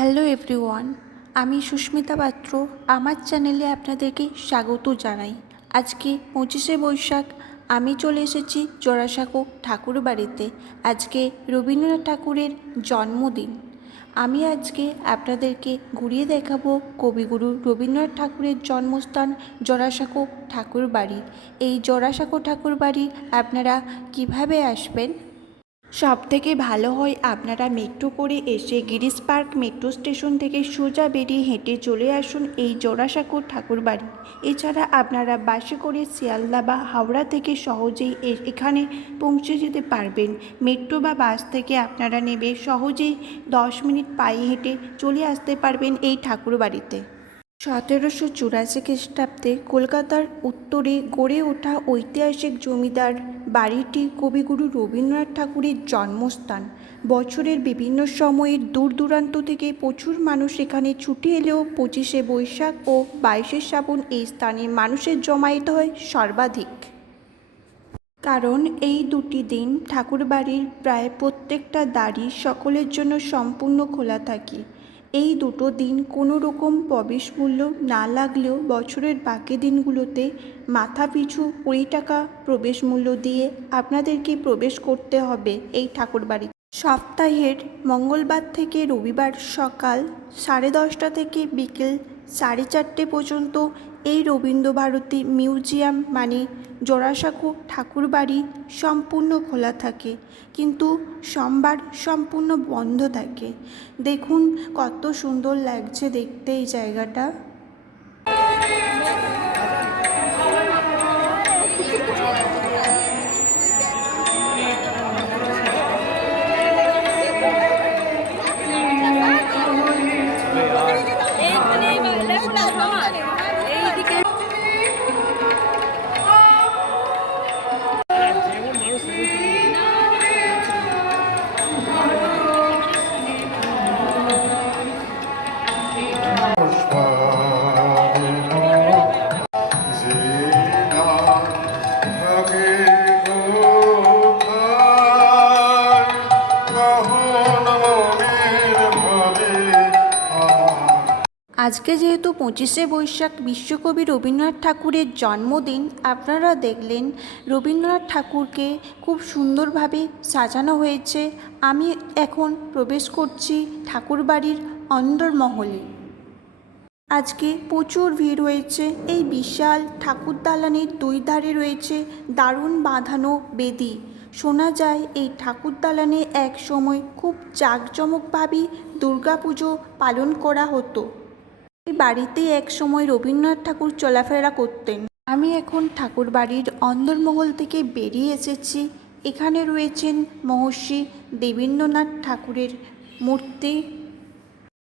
Hello everyone, আমি সুস্মিতা পাত্র। আমার চ্যানেলে আপনাদেরকে স্বাগত জানাই। আজকে পঁচিশে বৈশাখ, আমি চলে এসেছি জোড়াসাঁকো ঠাকুর বাড়িতে আজকে রবীন্দ্রনাথ ঠাকুরের জন্মদিন। আমি আজকে আপনাদেরকে ঘুরিয়ে দেখাবো কবিগুরু রবীন্দ্রনাথ ঠাকুরের জন্মস্থান জোড়াসাঁকো ঠাকুর বাড়ি এই জোড়াসাঁকো ঠাকুর বাড়ি আপনারা কীভাবে আসবেন? সব থেকে ভালো হয় আপনারা মেট্রো করে এসে গিরিশ পার্ক মেট্রো স্টেশন থেকে সোজা বেরিয়ে হেঁটে চলে আসুন এই জোড়াসাঁকোর ঠাকুর বাড়ি এছাড়া আপনারা বাসে করে শিয়ালদা বা হাওড়া থেকে সহজেই এখানে পৌঁছে যেতে পারবেন। মেট্রো বা বাস থেকে আপনারা নেবে সহজেই দশ মিনিট পায়ে হেঁটে চলে আসতে পারবেন এই ঠাকুর বাড়িতে সতেরোশো চুরাশি খ্রিস্টাব্দে কলকাতার উত্তরে গড়ে ওঠা ঐতিহাসিক জমিদার বাড়িটি কবিগুরু রবীন্দ্রনাথ ঠাকুরের জন্মস্থান। বছরের বিভিন্ন সময়ে দূর দূরান্ত থেকে প্রচুর মানুষ এখানে ছুটে এলেও পঁচিশে বৈশাখ ও বাইশে শ্রাবণ এই স্থানে মানুষের জমায়েত হয় সর্বাধিক। কারণ এই দুটি দিন ঠাকুরবাড়ির প্রায় প্রত্যেকটা দাড়ি সকলের জন্য সম্পূর্ণ খোলা থাকে। এই দুটো দিন কোনো রকম প্রবেশ মূল্য না লাগলেও বছরের বাকি দিনগুলোতে মাথা পিছু কুড়ি টাকা প্রবেশ মূল্য দিয়ে আপনাদেরকে প্রবেশ করতে হবে এই ঠাকুরবাড়ি। সপ্তাহের মঙ্গলবার থেকে রবিবার সকাল সাড়ে দশটা থেকে বিকেল সাড়ে চারটে পর্যন্ত এই রবীন্দ্রভারতী মিউজিয়াম মানে জোড়াসাঁকো ঠাকুরবাড়ি সম্পূর্ণ খোলা থাকে, কিন্তু সোমবার সম্পূর্ণ বন্ধ থাকে। দেখুন কত সুন্দর লাগছে দেখতে এই জায়গাটা। আজকে যেহেতু পঁচিশে বৈশাখ বিশ্বকবি রবীন্দ্রনাথ ঠাকুরের জন্মদিন, আপনারা দেখলেন রবীন্দ্রনাথ ঠাকুরকে খুব সুন্দরভাবে সাজানো হয়েছে। আমি এখন প্রবেশ করছি ঠাকুরবাড়ির অন্দরমহলে। আজকে প্রচুর ভিড় হয়েছে এই বিশাল ঠাকুর দালানের দুই ধারে রয়েছে দারুণ বাঁধানো বেদি। শোনা যায়, এই ঠাকুর দালানে এক সময় খুব জাঁকজমকভাবে দুর্গাপুজো পালন করা হতো। এই বাড়িতে এক সময় রবীন্দ্রনাথ ঠাকুর চলাফেরা করতেন। আমি এখন ঠাকুর বাড়ির অন্দরমহল থেকে বেরিয়ে এসেছি। এখানে রয়েছেন মহর্ষি দেবেন্দ্রনাথ ঠাকুরের মূর্তি।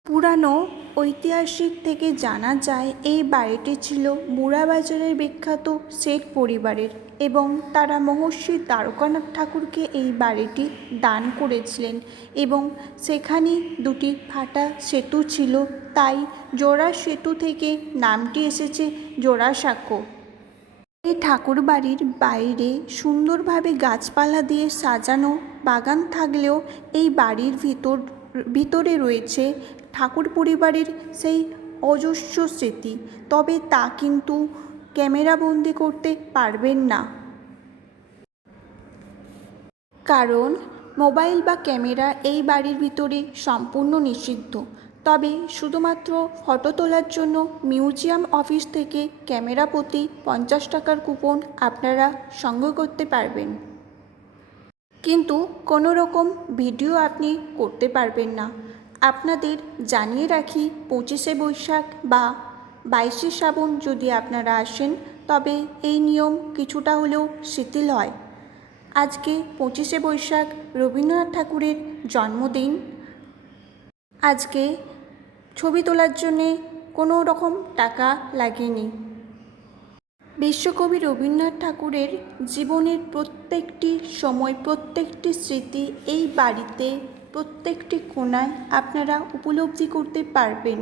পুরানো ঐতিহাসিক থেকে জানা যায়, এই বাড়িটি ছিল মুড়াবাজারের বিখ্যাত শেখ পরিবারের এবং তারা মহর্ষি দ্বারকানাথ ঠাকুরকে এই বাড়িটি দান করেছিলেন এবং সেখানে দুটি ফাটা সেতু ছিল। তাই জোড়া সেতু থেকে নামটি এসেছে জোড়াসাঁকো। এই ঠাকুর বাড়ির বাইরে সুন্দরভাবে গাছপালা দিয়ে সাজানো বাগান থাকলেও এই বাড়ির ভিতর, ভিতরে রয়েছে ঠাকুর পরিবারের সেই অজস্র স্মৃতি, তবে তা কিন্তু ক্যামেরাবন্দি করতে পারবেন না। কারণ মোবাইল বা ক্যামেরা এই বাড়ির ভিতরে সম্পূর্ণ নিষিদ্ধ। তবে শুধুমাত্র ফটো তোলার জন্য মিউজিয়াম অফিস থেকে ক্যামেরা প্রতি পঞ্চাশ টাকার কুপন আপনারা সংগ্রহ করতে পারবেন। কিন্তু কোনো রকম ভিডিও আপনি করতে পারবেন না। আপনাদের জানিয়ে রাখি পঁচিশে বৈশাখ বা বাইশে শ্রাবণ যদি আপনারা আসেন, তবে এই নিয়ম কিছুটা হলেও শিথিল হয়। আজকে পঁচিশে বৈশাখ রবীন্দ্রনাথ ঠাকুরের জন্মদিন। আজকে ছবি তোলার জন্যে কোনো রকম টাকা লাগেনি। বিশ্বকবি রবীন্দ্রনাথ ঠাকুরের জীবনের প্রত্যেকটি সময়, প্রত্যেকটি স্মৃতি এই বাড়িতে প্রত্যেকটি কোণায় আপনারা উপলব্ধি করতে পারবেন।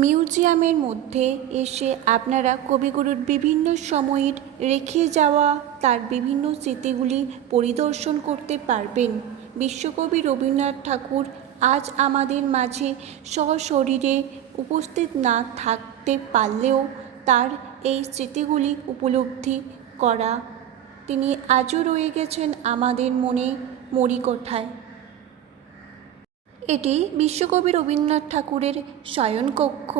মিউজিয়ামের মধ্যে এসে আপনারা কবিগুরুর বিভিন্ন সময়ের রেখে যাওয়া তার বিভিন্ন স্মৃতিগুলি পরিদর্শন করতে পারবেন। বিশ্বকবি রবীন্দ্রনাথ ঠাকুর আজ আমাদের মাঝে সশরীরে উপস্থিত না থাকতে পারলেও তার এই স্মৃতিগুলি উপলব্ধি করা। তিনি আজও রয়ে গেছেন আমাদের মনে মরিকোঠায়। এটি বিশ্বকবি রবীন্দ্রনাথ ঠাকুরের শয়নকক্ষ।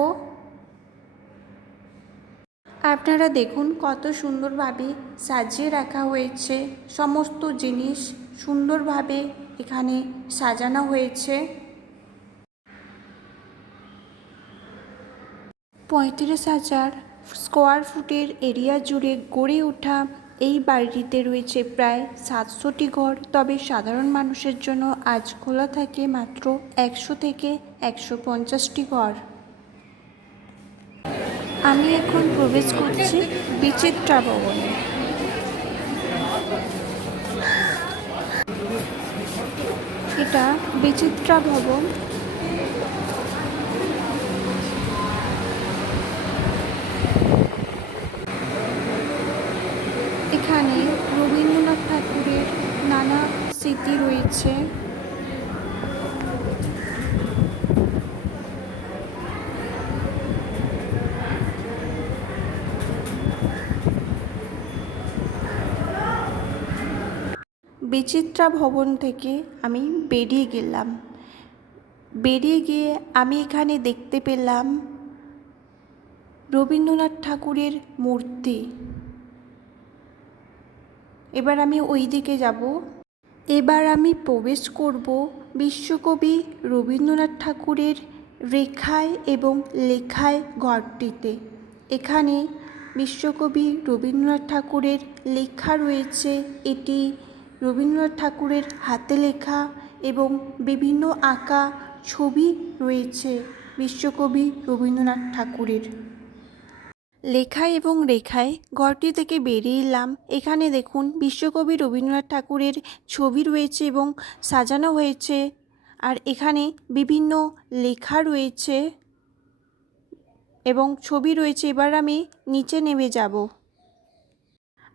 আপনারা দেখুন কত সুন্দরভাবে সাজিয়ে রাখা হয়েছে। সমস্ত জিনিস সুন্দরভাবে এখানে সাজানো হয়েছে। পঁয়ত্রিশ হাজার স্কোয়ার ফুটের এরিয়া জুড়ে গড়ে ওঠা এই বাড়িটিতে রয়েছে প্রায় সাতশোটি ঘর। তবে সাধারণ মানুষের জন্য আজ খোলা থাকে মাত্র একশো থেকে একশো পঞ্চাশটি ঘর। আমি এখন প্রবেশ করছি বিচিত্রা ভবনে। এটা বিচিত্রা ভবন। এখানে রবীন্দ্রনাথ ঠাকুরের নানা স্মৃতি রয়েছে। বিচিত্রা ভবন থেকে আমি বেরিয়ে গেলাম। বেরিয়ে গিয়ে আমি এখানে দেখতে পেলাম রবীন্দ্রনাথ ঠাকুরের মূর্তি। এবার আমি ওই দিকে যাব। এবার আমি প্রবেশ করব বিশ্বকবি রবীন্দ্রনাথ ঠাকুরের রেখায় এবং লেখায় ঘরটিতে। এখানে বিশ্বকবি রবীন্দ্রনাথ ঠাকুরের লেখা রয়েছে। এটি রবীন্দ্রনাথ ঠাকুরের হাতে লেখা এবং বিভিন্ন আঁকা ছবি রয়েছে বিশ্বকবি রবীন্দ্রনাথ ঠাকুরের। লেখায় এবং রেখায় ঘরটি থেকে বেরিয়ে এলাম। এখানে দেখুন, বিশ্বকবি রবীন্দ্রনাথ ঠাকুরের ছবি রয়েছে এবং সাজানো হয়েছে। আর এখানে বিভিন্ন লেখা রয়েছে এবং ছবি রয়েছে। এবার আমি নিচে নেমে যাব।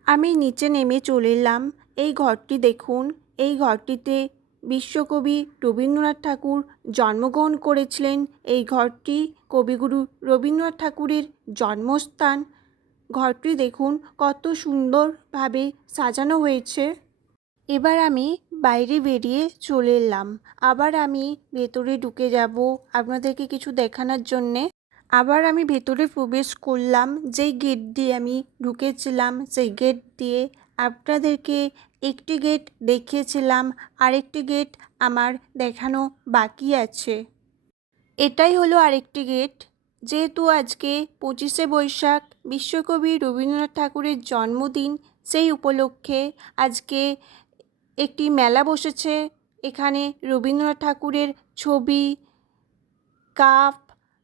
আমি নিচে নেমে চলে এলাম। এই ঘরটি দেখুন, এই ঘরটিতে বিশ্বকবি রবীন্দ্রনাথ ঠাকুর জন্মগ্রহণ করেছিলেন এই ঘরটি। কবিগুরু রবীন্দ্রনাথ ঠাকুরের জন্মস্থান। ঘরটি দেখুন কত সুন্দরভাবে সাজানো হয়েছে। এবার আমি বাইরে বেরিয়ে চলে এলাম। আবার আমি ভেতরে ঢুকে যাব আপনাদেরকে কিছু দেখানোর জন্যে। আবার আমি ভেতরে প্রবেশ করলাম। যেই গেট দিয়ে আমি ঢুকেছিলাম, সেই গেট দিয়ে আপনাদেরকে একটি গেট দেখিয়েছিলাম, আরেকটি গেট আমার দেখানো বাকি আছে। এটাই হলো আরেকটি গেট। যেহেতু আজকে পঁচিশে বৈশাখ, বিশ্বকবি রবীন্দ্রনাথ ঠাকুরের জন্মদিন, সেই উপলক্ষে আজকে একটি মেলা বসেছে। এখানে রবীন্দ্রনাথ ঠাকুরের ছবি, কাপ,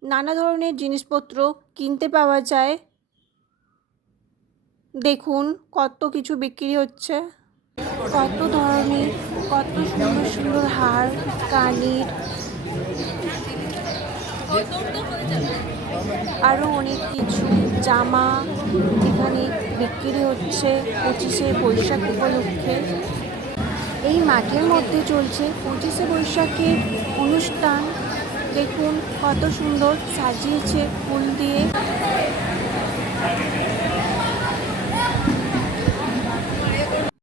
নানা ধরনের জিনিসপত্র কিনতে পাওয়া যায়। দেখুন কত কিছু বিক্রি হচ্ছে। কত ধরনের, কত সুন্দর সুন্দর হার, কানের আরও অনেক কিছু, জামা এখানে বিক্রি হচ্ছে পঁচিশে বৈশাখ উপলক্ষে। এই মাঠের মধ্যে চলছে পঁচিশে বৈশাখের অনুষ্ঠান। দেখুন কত সুন্দর সাজিয়েছে ফুল দিয়ে।